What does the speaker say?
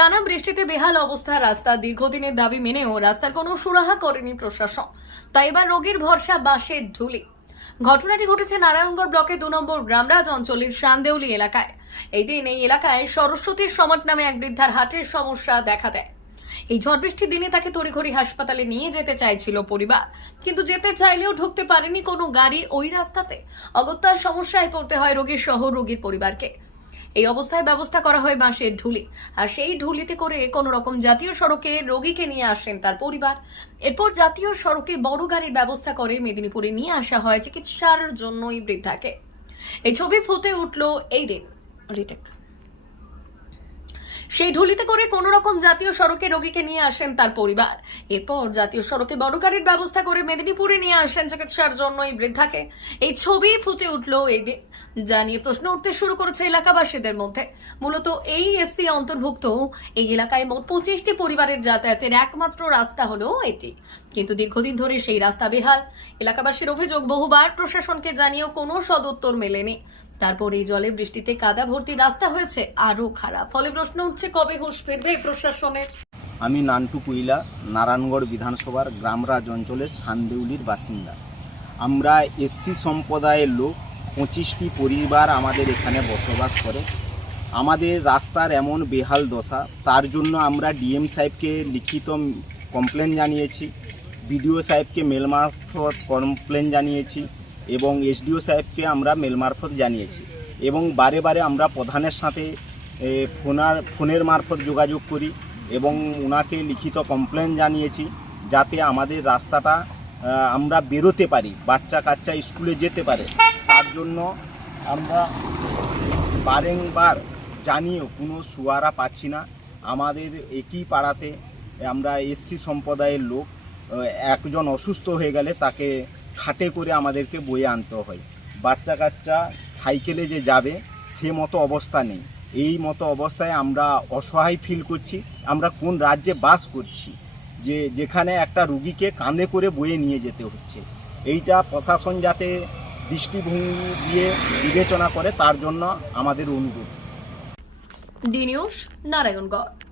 টানা বৃষ্টিতে বেহাল অবস্থা, রাস্তা দীর্ঘদিনের দাবি মেনেও রাস্তার কোনো সুরাহা করেনি প্রশাসন। তাই এবার রোগীর ভরসা বাসের ঝুলি ঘটনাটি ঘটেছে নারায়ণগড় ব্লকে দু নম্বর গ্রামরাজ অঞ্চলের শানদেউলি এলাকায়। এই দিন এই এলাকায় সরস্বতীর সমাট নামে এক বৃদ্ধার হার্টের সমস্যা দেখা দেয়। এই ঝড় বৃষ্টির দিনে তাকে তড়িঘড়ি হাসপাতালে নিয়ে যেতে চাইছিল পরিবার। কিন্তু যেতে চাইলেও ঢুকতে পারেনি কোনো গাড়ি ওই রাস্তাতে। অগত্যার সমস্যায় পড়তে হয় রোগীর সহ রোগীর পরিবারকে। এই অবস্থায় ব্যবস্থা করা হয় বাঁশের ঢুলি। আর সেই ঢুলিতে করে কোন রকম জাতীয় সড়কে রোগীকে নিয়ে আসেন তার পরিবার। এরপর জাতীয় সড়কে বড় গাড়ির ব্যবস্থা করে মেদিনীপুরে নিয়ে আসা হয় চিকিৎসার জন্যই বৃদ্ধাকে। এই ছবি ফুটে উঠল এই দিন। রিটেক। সেই ঢুলিতে করে কোন রকম জাতীয় সড়কে রোগীকে নিয়ে আসেন তার পরিবার। এরপর জাতীয় সড়কে বড় গাড়ির ব্যবস্থা করে মেদিনীপুরে নিয়ে আসেন চিকিৎসার জন্য এই বৃদ্ধাকে। এই ছবি ফুটে উঠল দিন, যা নিয়ে প্রশ্ন উঠতে শুরু করেছে এলাকাবাসীদের মধ্যে। মূলত এই এসসি অন্তর্ভুক্ত এই এলাকায় মোট পঁচিশটি পরিবারের যাতায়াতের একমাত্র রাস্তা হলো এটি। কিন্তু দীর্ঘদিন ধরে সেই রাস্তা বেহাল। এলাকাবাসীর অভিযোগ বহুবার প্রশাসনকে জানিয়েও কোনো সদুত্তর মেলেনি। তারপর এই জলে বৃষ্টিতে কাদা ভর্তি রাস্তা হয়েছে আরও খারাপ। ফলে প্রশ্ন উঠছে, কবে হুঁশ ফিরবে প্রশাসনের আমি নান্টু কুইলা, নারায়ণগড় বিধানসভার গ্রামরাজ অঞ্চলের সান্দেউলির বাসিন্দা। আমরা এসসি সম্প্রদায়ের লোক, পঁচিশটি পরিবার আমাদের এখানে বসবাস করে। আমাদের রাস্তার এমন বেহাল দশা, তার জন্য আমরা ডিএম সাহেবকে লিখিত কমপ্লেন জানিয়েছি, বিডিও সাহেবকে মেল মারফত কমপ্লেন জানিয়েছি। এবং এসডিও সাহেবকে আমরা মেল মারফত জানিয়েছি এবং বারে বারে আমরা প্রধানের সাথে ফোনার, ফোনের মারফত যোগাযোগ করি এবং ওনাকে লিখিত কমপ্লেন জানিয়েছি যাতে আমাদের রাস্তাটা আমরা বেরোতে পারি, বাচ্চা কাচ্চা স্কুলে যেতে পারে। তার জন্য আমরা বারেংবার জানিয়েও কোনো সুয়ারা পাচ্ছি না। আমাদের একই পাড়াতে আমরা এসসি সম্প্রদায়ের লোক একজন অসুস্থ হয়ে গেলে তাকে খাটে করে আমাদেরকে বয়ে আনতে হয়। বাচ্চা কাচ্চা সাইকেলে যে যাবে, সে মতো অবস্থা নেই। এই মতো অবস্থায় আমরা অসহায় ফিল করছি। আমরা কোন রাজ্যে বাস করছি? যে, যেখানে একটা রুগীকে কাঁধে করে বয়ে নিয়ে যেতে হচ্ছে। এইটা প্রশাসন যাতে দৃষ্টিভঙ্গি দিয়ে বিবেচনা করে, তার জন্য আমাদের অনুরোধ। নারায়ণগড়।